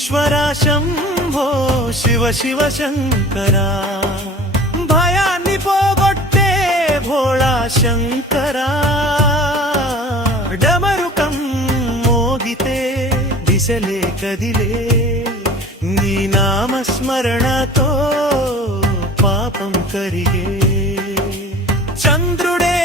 ఈశ్వరా శంభో శివ శివ శంకరా, భయాన్ని పోగొట్టే భోళా శంకరా, డమరుకం మోగితే దిశలే కదిలే, నీ నామస్మరణతో పాపం కరిగే, చంద్రుడే